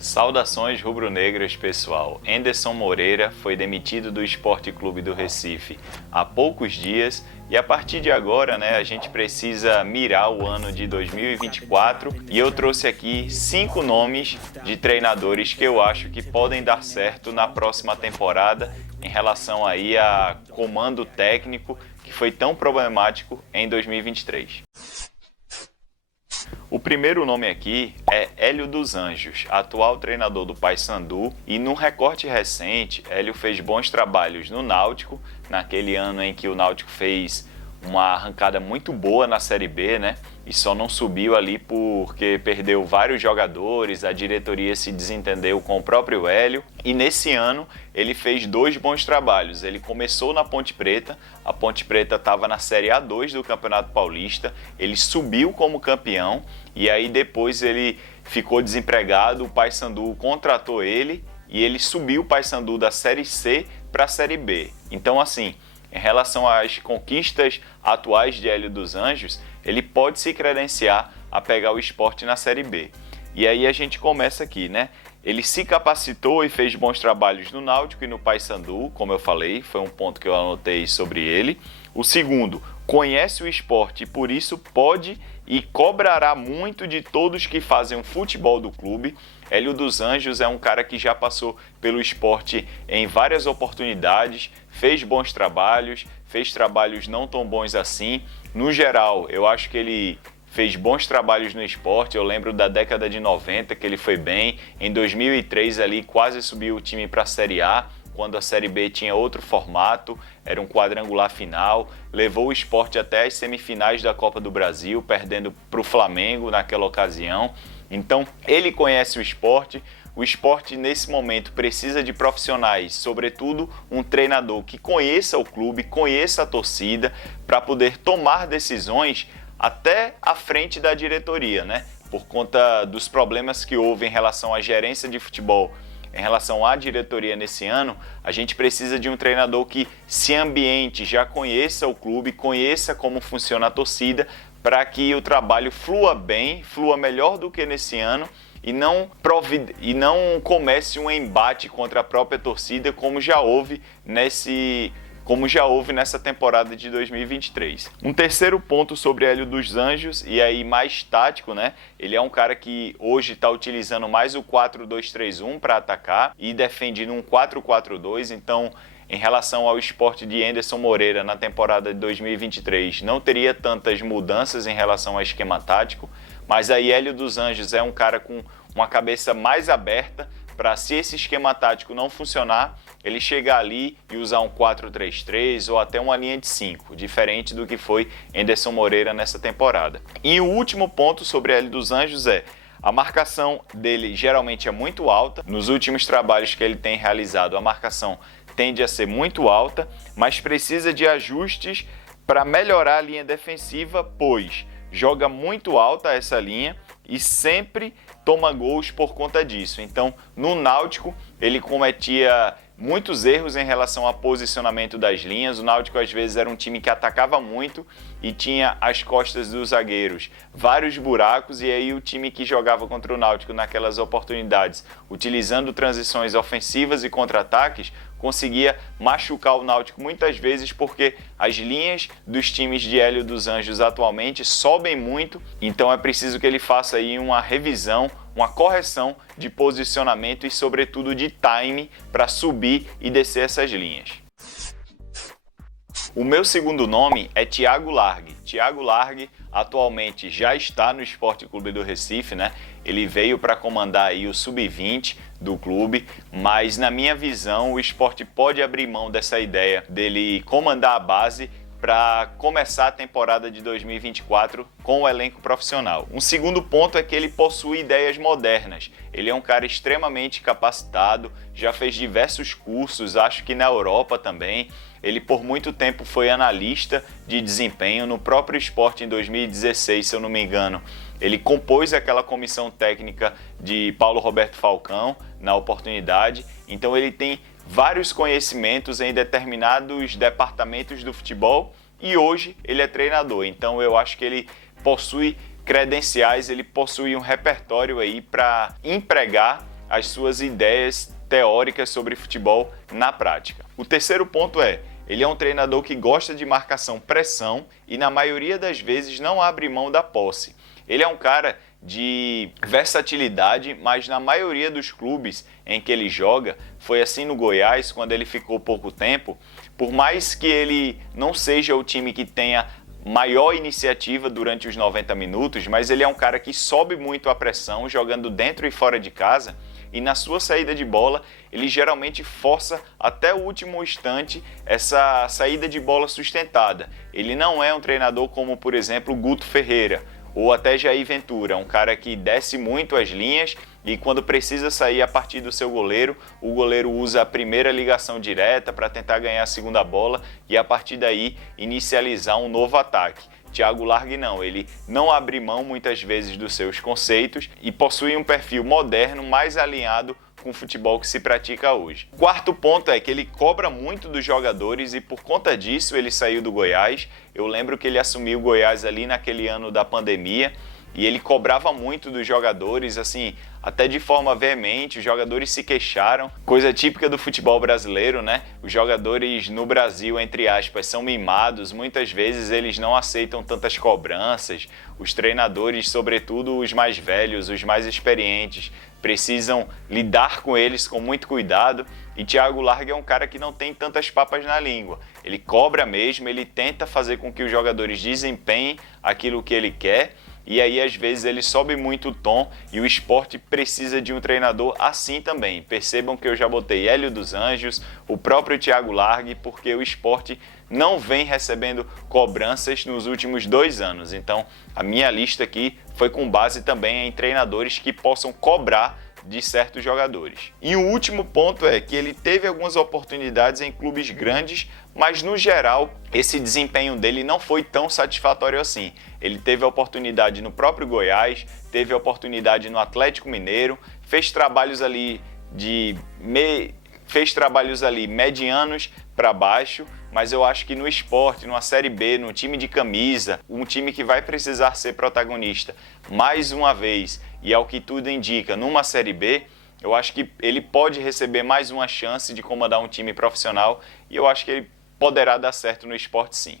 Saudações rubro-negras, pessoal. Enderson Moreira foi demitido do Sport Clube do Recife há poucos dias e a partir de agora, a gente precisa mirar o ano de 2024 e eu trouxe aqui 5 nomes de treinadores que eu acho que podem dar certo na próxima temporada em relação aí a comando técnico que foi tão problemático em 2023. O primeiro nome aqui é Hélio dos Anjos, atual treinador do Paysandu, e num recorte recente, Hélio fez bons trabalhos no Náutico, naquele ano em que o Náutico fez uma arrancada muito boa na Série B, e só não subiu ali porque perdeu vários jogadores, a diretoria se desentendeu com o próprio Hélio, e nesse ano ele fez 2 bons trabalhos. Ele começou na Ponte Preta, a Ponte Preta estava na Série A2 do Campeonato Paulista, ele subiu como campeão, e aí depois ele ficou desempregado, o Paysandu contratou ele, e ele subiu o Paysandu da Série C para a Série B. Então assim, em relação às conquistas atuais de Hélio dos Anjos, ele pode se credenciar a pegar o Sport na Série B. E aí a gente começa aqui, Ele se capacitou e fez bons trabalhos no Náutico e no Paysandu, como eu falei, foi um ponto que eu anotei sobre ele. O segundo, conhece o esporte e por isso pode e cobrará muito de todos que fazem o futebol do clube. Hélio dos Anjos é um cara que já passou pelo esporte em várias oportunidades, fez bons trabalhos, fez trabalhos não tão bons assim. No geral, eu acho que ele fez bons trabalhos no esporte. Eu lembro da década de 90 que ele foi bem. Em 2003 ali quase subiu o time para a Série A, quando a Série B tinha outro formato, era um quadrangular final, levou o Sport até as semifinais da Copa do Brasil, perdendo para o Flamengo naquela ocasião. Então, ele conhece o esporte nesse momento precisa de profissionais, sobretudo um treinador que conheça o clube, conheça a torcida, para poder tomar decisões até à frente da diretoria, Por conta dos problemas que houve em relação à gerência de futebol, em relação à diretoria nesse ano, a gente precisa de um treinador que se ambiente, já conheça o clube, conheça como funciona a torcida, para que o trabalho flua bem, flua melhor do que nesse ano e não comece um embate contra a própria torcida, como já houve nessa temporada de 2023. Um terceiro ponto sobre Hélio dos Anjos, e aí mais tático, Ele é um cara que hoje está utilizando mais o 4-2-3-1 para atacar e defendendo um 4-4-2, então em relação ao esporte de Enderson Moreira na temporada de 2023, não teria tantas mudanças em relação ao esquema tático, mas aí Hélio dos Anjos é um cara com uma cabeça mais aberta para, se esse esquema tático não funcionar, ele chegar ali e usar um 4-3-3 ou até uma linha de 5, diferente do que foi Enderson Moreira nessa temporada. E o último ponto sobre Hélio dos Anjos é: a marcação dele geralmente é muito alta. Nos últimos trabalhos que ele tem realizado, a marcação tende a ser muito alta, mas precisa de ajustes para melhorar a linha defensiva, pois joga muito alta essa linha e sempre toma gols por conta disso. Então, no Náutico, ele cometia muitos erros em relação ao posicionamento das linhas. O Náutico, às vezes, era um time que atacava muito e tinha às costas dos zagueiros vários buracos, e aí o time que jogava contra o Náutico naquelas oportunidades, utilizando transições ofensivas e contra-ataques, conseguia machucar o Náutico muitas vezes, porque as linhas dos times de Hélio dos Anjos atualmente sobem muito, então é preciso que ele faça aí uma revisão, uma correção de posicionamento e, sobretudo, de time para subir e descer essas linhas. O meu segundo nome é Thiago Largue. Thiago Largue atualmente já está no Sport Clube do Recife, Ele veio para comandar aí o Sub-20 do clube, mas na minha visão o Sport pode abrir mão dessa ideia dele comandar a base para começar a temporada de 2024 com o elenco profissional. Um segundo ponto é que ele possui ideias modernas. Ele é um cara extremamente capacitado, já fez diversos cursos, acho que na Europa também. Ele por muito tempo foi analista de desempenho no próprio Sport em 2016, se eu não me engano. Ele compôs aquela comissão técnica de Paulo Roberto Falcão na oportunidade, então ele tem vários conhecimentos em determinados departamentos do futebol e hoje ele é treinador. Então eu acho que ele possui credenciais, ele possui um repertório aí para empregar as suas ideias teóricas sobre futebol na prática. O terceiro ponto é: ele é um treinador que gosta de marcação-pressão e na maioria das vezes não abre mão da posse. Ele é um cara de versatilidade, mas na maioria dos clubes em que ele joga, foi assim no Goiás, quando ele ficou pouco tempo, por mais que ele não seja o time que tenha maior iniciativa durante os 90 minutos, mas ele é um cara que sobe muito a pressão, jogando dentro e fora de casa, e na sua saída de bola, ele geralmente força até o último instante essa saída de bola sustentada. Ele não é um treinador como, por exemplo, Guto Ferreira, ou até Jair Ventura, um cara que desce muito as linhas e quando precisa sair a partir do seu goleiro, o goleiro usa a primeira ligação direta para tentar ganhar a segunda bola e a partir daí inicializar um novo ataque. Thiago Largue não, ele não abre mão muitas vezes dos seus conceitos e possui um perfil moderno mais alinhado com o futebol que se pratica hoje. Quarto ponto é que ele cobra muito dos jogadores e por conta disso ele saiu do Goiás. Eu lembro que ele assumiu o Goiás ali naquele ano da pandemia e ele cobrava muito dos jogadores, assim, até de forma veemente. Os jogadores se queixaram, coisa típica do futebol brasileiro, né? Os jogadores no Brasil, entre aspas, são mimados, muitas vezes eles não aceitam tantas cobranças. Os treinadores, sobretudo os mais velhos, os mais experientes, precisam lidar com eles com muito cuidado e Thiago Largue é um cara que não tem tantas papas na língua. Ele cobra mesmo, ele tenta fazer com que os jogadores desempenhem aquilo que ele quer e aí às vezes ele sobe muito o tom e o Sport precisa de um treinador assim também. Percebam que eu já botei Hélio dos Anjos, o próprio Thiago Largue, porque o Sport não vem recebendo cobranças nos últimos 2 anos. Então a minha lista aqui foi com base também em treinadores que possam cobrar de certos jogadores. E o último ponto é que ele teve algumas oportunidades em clubes grandes, mas no geral esse desempenho dele não foi tão satisfatório assim. Ele teve a oportunidade no próprio Goiás, teve a oportunidade no Atlético Mineiro, fez trabalhos ali medianos para baixo, mas eu acho que no Sport, numa Série B, no time de camisa, um time que vai precisar ser protagonista mais uma vez, e ao que tudo indica, numa Série B, eu acho que ele pode receber mais uma chance de comandar um time profissional e eu acho que ele poderá dar certo no Sport sim.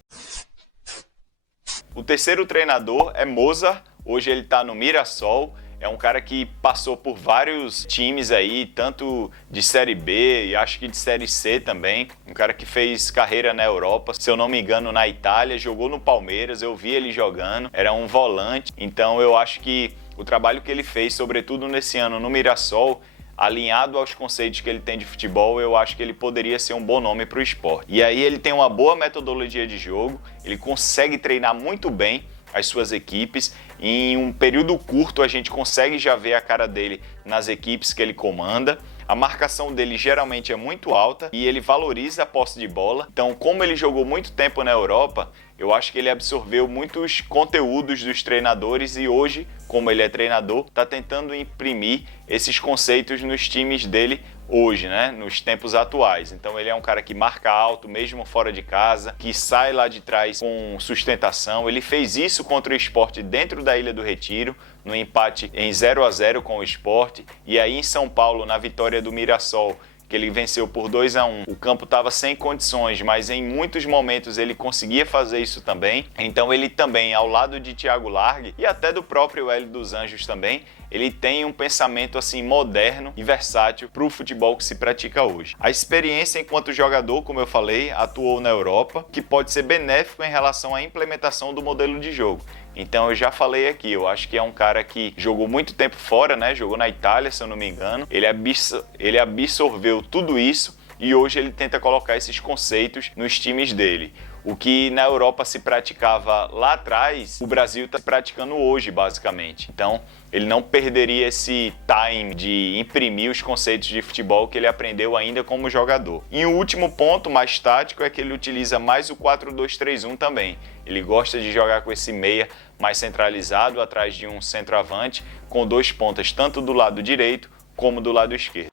O terceiro treinador é Mozart, hoje ele está no Mirassol. É um cara que passou por vários times aí, tanto de Série B e acho que de Série C também. Um cara que fez carreira na Europa, se eu não me engano na Itália, jogou no Palmeiras, eu vi ele jogando, era um volante. Então eu acho que o trabalho que ele fez, sobretudo nesse ano no Mirassol, alinhado aos conceitos que ele tem de futebol, eu acho que ele poderia ser um bom nome para o Sport. E aí ele tem uma boa metodologia de jogo, ele consegue treinar muito bem as suas equipes. Em um período curto a gente consegue já ver a cara dele nas equipes que ele comanda. A marcação dele geralmente é muito alta e ele valoriza a posse de bola. Então, como ele jogou muito tempo na Europa, eu acho que ele absorveu muitos conteúdos dos treinadores e hoje, como ele é treinador, está tentando imprimir esses conceitos nos times dele hoje, né? Nos tempos atuais. Então ele é um cara que marca alto, mesmo fora de casa, que sai lá de trás com sustentação. Ele fez isso contra o Sport dentro da Ilha do Retiro, no empate em 0-0 com o Sport. E aí em São Paulo, na vitória do Mirassol, que ele venceu por 2-1. O campo estava sem condições, mas em muitos momentos ele conseguia fazer isso também. Então ele também, ao lado de Thiago Largue e até do próprio Hélio dos Anjos também, ele tem um pensamento assim moderno e versátil para o futebol que se pratica hoje. A experiência enquanto jogador, como eu falei, atuou na Europa, que pode ser benéfico em relação à implementação do modelo de jogo. Então eu já falei aqui, eu acho que é um cara que jogou muito tempo fora, né? Jogou na Itália, se eu não me engano. Ele absorveu tudo isso e hoje ele tenta colocar esses conceitos nos times dele. O que na Europa se praticava lá atrás, o Brasil está praticando hoje, basicamente. Então, ele não perderia esse time de imprimir os conceitos de futebol que ele aprendeu ainda como jogador. E o último ponto, mais tático, é que ele utiliza mais o 4-2-3-1 também. Ele gosta de jogar com esse meia mais centralizado, atrás de um centroavante, com 2 pontas, tanto do lado direito como do lado esquerdo.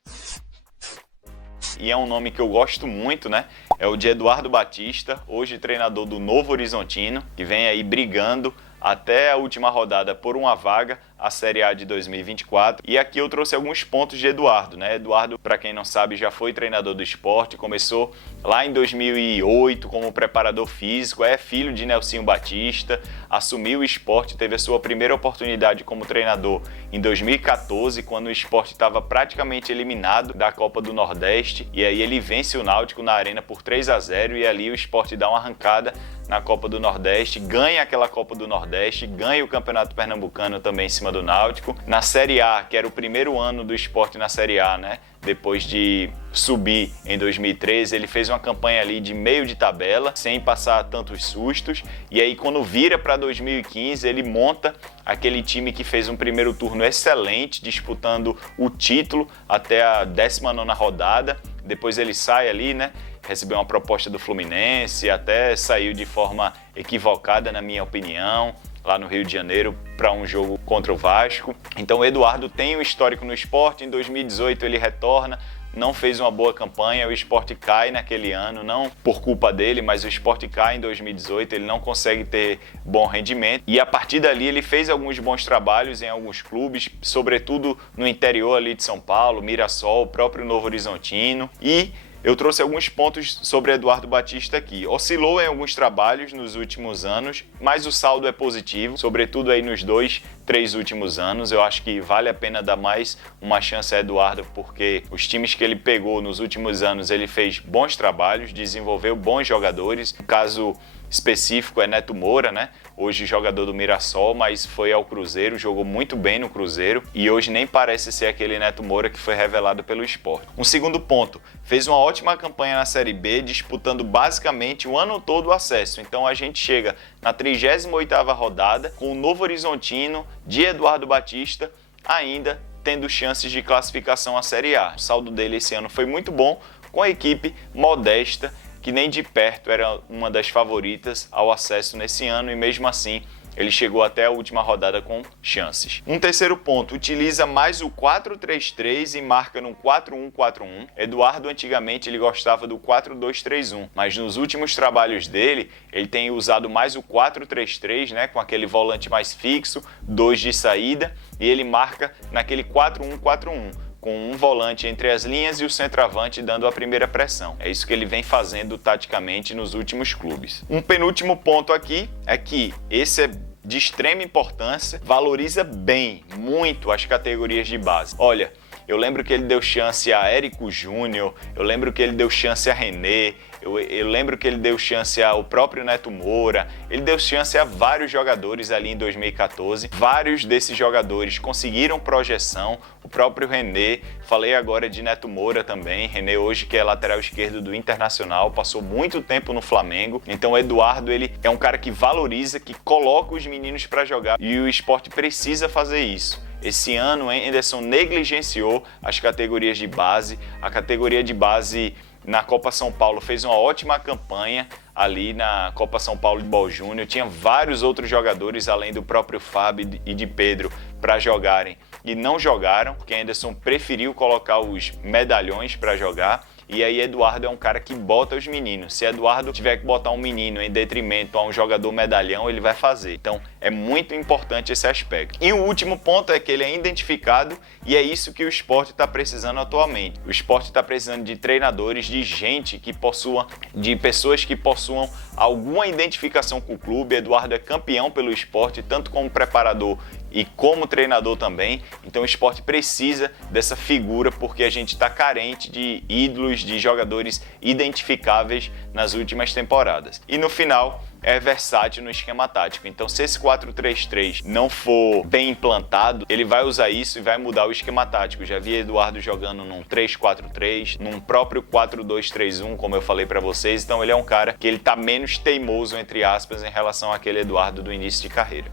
E é um nome que eu gosto muito, né? É o de Eduardo Batista, hoje treinador do Novo Horizontino, que vem aí brigando até a última rodada por uma vaga a Série A de 2024. E aqui eu trouxe alguns pontos de Eduardo, né? Eduardo, para quem não sabe, já foi treinador do Sport, começou lá em 2008 como preparador físico, é filho de Nelsinho Batista, assumiu o Sport, teve a sua primeira oportunidade como treinador em 2014, quando o Sport estava praticamente eliminado da Copa do Nordeste, e aí ele vence o Náutico na Arena por 3-0, e ali o Sport dá uma arrancada na Copa do Nordeste, ganha aquela Copa do Nordeste, ganha o Campeonato Pernambucano também em cima do Náutico. Na Série A, que era o primeiro ano do Sport na Série A, né? Depois de subir em 2013, ele fez uma campanha ali de meio de tabela, sem passar tantos sustos. E aí, quando vira para 2015, ele monta aquele time que fez um primeiro turno excelente, disputando o título até a 19ª rodada. Depois ele sai ali, né? Recebeu uma proposta do Fluminense, até saiu de forma equivocada, na minha opinião, lá no Rio de Janeiro, para um jogo contra o Vasco. Então o Eduardo tem um histórico no Sport, em 2018 ele retorna, não fez uma boa campanha, o Sport cai naquele ano, não por culpa dele, mas o Sport cai em 2018, ele não consegue ter bom rendimento. E a partir dali ele fez alguns bons trabalhos em alguns clubes, sobretudo no interior ali de São Paulo, Mirassol, o próprio Novo Horizontino. E eu trouxe alguns pontos sobre Eduardo Batista aqui. Oscilou em alguns trabalhos nos últimos anos, mas o saldo é positivo, sobretudo aí nos 2-3 últimos anos. Eu acho que vale a pena dar mais uma chance a Eduardo, porque os times que ele pegou nos últimos anos, ele fez bons trabalhos, desenvolveu bons jogadores. No caso específico é Neto Moura, né? Hoje jogador do Mirassol, mas foi ao Cruzeiro, jogou muito bem no Cruzeiro e hoje nem parece ser aquele Neto Moura que foi revelado pelo Sport. Um segundo ponto, fez uma ótima campanha na Série B, disputando basicamente o ano todo o acesso. Então a gente chega na 38ª rodada com o Novo Horizontino de Eduardo Batista ainda tendo chances de classificação à Série A. O saldo dele esse ano foi muito bom, com a equipe modesta, que nem de perto era uma das favoritas ao acesso nesse ano, e mesmo assim ele chegou até a última rodada com chances. Um terceiro ponto, utiliza mais o 4-3-3 e marca no 4-1-4-1. Eduardo antigamente ele gostava do 4-2-3-1, mas nos últimos trabalhos dele, ele tem usado mais o 4-3-3, né, com aquele volante mais fixo, 2 de saída, e ele marca naquele 4-1-4-1. Com um volante entre as linhas e o centroavante dando a primeira pressão. É isso que ele vem fazendo taticamente nos últimos clubes. Um penúltimo ponto aqui é que esse é de extrema importância, valoriza bem, muito as categorias de base. Olha, eu lembro que ele deu chance a Érico Júnior, eu lembro que ele deu chance a René, eu lembro que ele deu chance ao próprio Neto Moura, ele deu chance a vários jogadores ali em 2014. Vários desses jogadores conseguiram projeção, o próprio René, falei agora de Neto Moura também. René hoje que é lateral esquerdo do Internacional, passou muito tempo no Flamengo. Então o Eduardo ele é um cara que valoriza, que coloca os meninos para jogar e o Sport precisa fazer isso. Esse ano o Henderson negligenciou as categorias de base, a categoria de base na Copa São Paulo fez uma ótima campanha ali na Copa São Paulo de Futebol Júnior. Tinha vários outros jogadores, além do próprio Fábio e de Pedro, para jogarem e não jogaram, porque Henderson preferiu colocar os medalhões para jogar. E aí Eduardo é um cara que bota os meninos. Se Eduardo tiver que botar um menino em detrimento a um jogador medalhão, ele vai fazer. Então é muito importante esse aspecto. E o último ponto é que ele é identificado e é isso que o Sport está precisando atualmente. O Sport está precisando de treinadores, de gente que possua, de pessoas que possuam alguma identificação com o clube. Eduardo é campeão pelo Sport, tanto como preparador e como treinador também. Então o Sport precisa dessa figura porque a gente está carente de ídolos, de jogadores identificáveis nas últimas temporadas. E no final é versátil no esquema tático. Então se esse 4-3-3 não for bem implantado, ele vai usar isso e vai mudar o esquema tático. Já vi Eduardo jogando num 3-4-3, num próprio 4-2-3-1, como eu falei para vocês. Então ele é um cara que ele tá menos teimoso, entre aspas, em relação àquele Eduardo do início de carreira.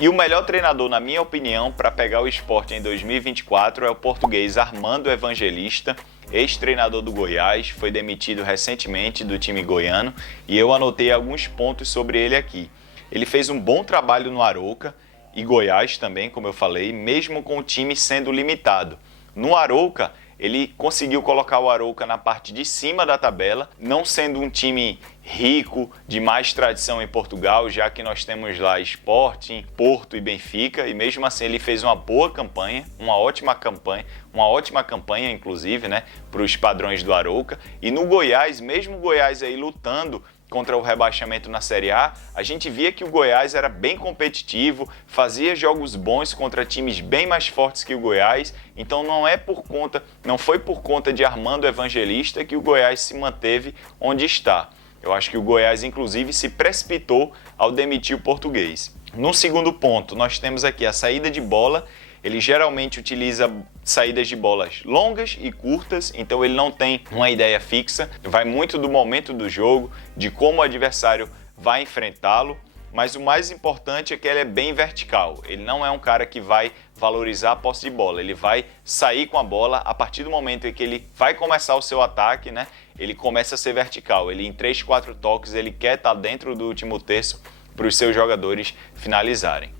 E o melhor treinador, na minha opinião, para pegar o Sport em 2024 é o português Armando Evangelista, ex-treinador do Goiás, foi demitido recentemente do time goiano e eu anotei alguns pontos sobre ele aqui. Ele fez um bom trabalho no Arouca e Goiás também, como eu falei, mesmo com o time sendo limitado. No Arouca, ele conseguiu colocar o Arouca na parte de cima da tabela, não sendo um time rico, de mais tradição em Portugal, já que nós temos lá Sporting, Porto e Benfica, e mesmo assim ele fez uma boa campanha, uma ótima campanha inclusive, né, para os padrões do Arouca. E no Goiás, mesmo o Goiás aí lutando contra o rebaixamento na Série A, a gente via que o Goiás era bem competitivo, fazia jogos bons contra times bem mais fortes que o Goiás, então não foi por conta de Armando Evangelista que o Goiás se manteve onde está. Eu acho que o Goiás, inclusive, se precipitou ao demitir o Português. No segundo ponto, nós temos aqui a saída de bola. Ele geralmente utiliza saídas de bolas longas e curtas, então ele não tem uma ideia fixa, vai muito do momento do jogo, de como o adversário vai enfrentá-lo, mas o mais importante é que ele é bem vertical. Ele não é um cara que vai valorizar a posse de bola, ele vai sair com a bola a partir do momento em que ele vai começar o seu ataque, né? Ele começa a ser vertical, ele em 3, 4 toques, ele quer estar dentro do último terço para os seus jogadores finalizarem.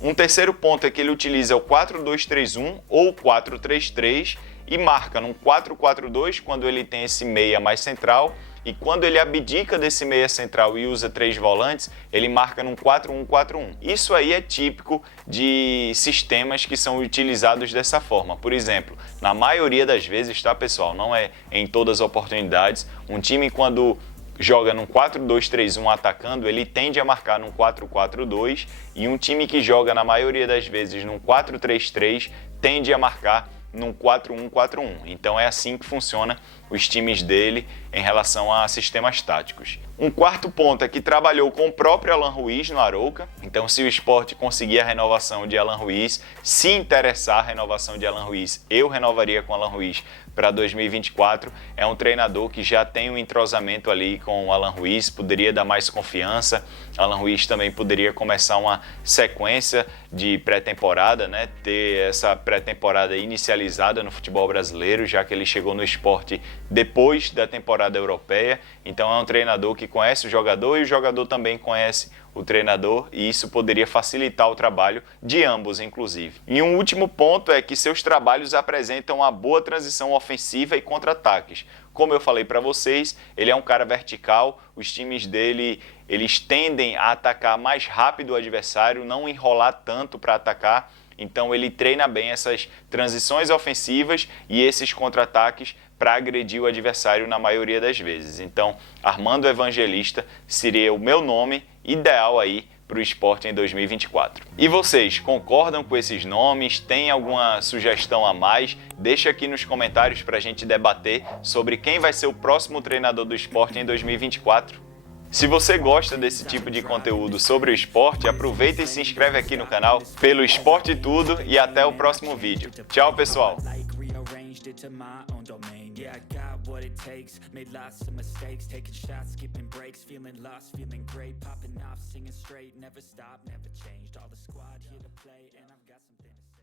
Um terceiro ponto é que ele utiliza o 4-2-3-1 ou 4-3-3 e marca num 4-4-2 quando ele tem esse meia mais central, e quando ele abdica desse meia central e usa 3 volantes, ele marca num 4-1-4-1. Isso aí é típico de sistemas que são utilizados dessa forma. Por exemplo, na maioria das vezes, tá, pessoal? Não é em todas as oportunidades. Um time, quando joga num 4-2-3-1 atacando, ele tende a marcar num 4-4-2, e um time que joga na maioria das vezes num 4-3-3 tende a marcar num 4-1-4-1. Então é assim que funciona os times dele em relação a sistemas táticos. Um quarto ponto é que trabalhou com o próprio Alan Ruiz no Arouca. Então, se o Sport conseguir a renovação de Alan Ruiz, se interessar a renovação de Alan Ruiz, eu renovaria com Alan Ruiz para 2024. É um treinador que já tem um entrosamento ali com o Alan Ruiz, poderia dar mais confiança. Alan Ruiz também poderia começar uma sequência de pré-temporada, né? Ter essa pré-temporada inicializada no futebol brasileiro, já que ele chegou no Sport depois da temporada europeia. Então é um treinador que conhece o jogador e o jogador também conhece o treinador, e isso poderia facilitar o trabalho de ambos, inclusive. E um último ponto é que seus trabalhos apresentam uma boa transição ofensiva e contra-ataques. Como eu falei para vocês, ele é um cara vertical, os times dele, eles tendem a atacar mais rápido o adversário, não enrolar tanto para atacar. Então ele treina bem essas transições ofensivas e esses contra-ataques para agredir o adversário na maioria das vezes. Então, Armando Evangelista seria o meu nome ideal aí para o Sport em 2024. E vocês, concordam com esses nomes? Tem alguma sugestão a mais? Deixa aqui nos comentários para a gente debater sobre quem vai ser o próximo treinador do Sport em 2024. Se você gosta desse tipo de conteúdo sobre o esporte, aproveita e se inscreve aqui no canal pelo Esporte Tudo, e até o próximo vídeo. Tchau, pessoal! Yeah, I got what it takes, made lots of mistakes, taking shots, skipping breaks, feeling lost, feeling great, popping off, singing straight, never stopped, never changed, all the squad here to play, and I've got something to say.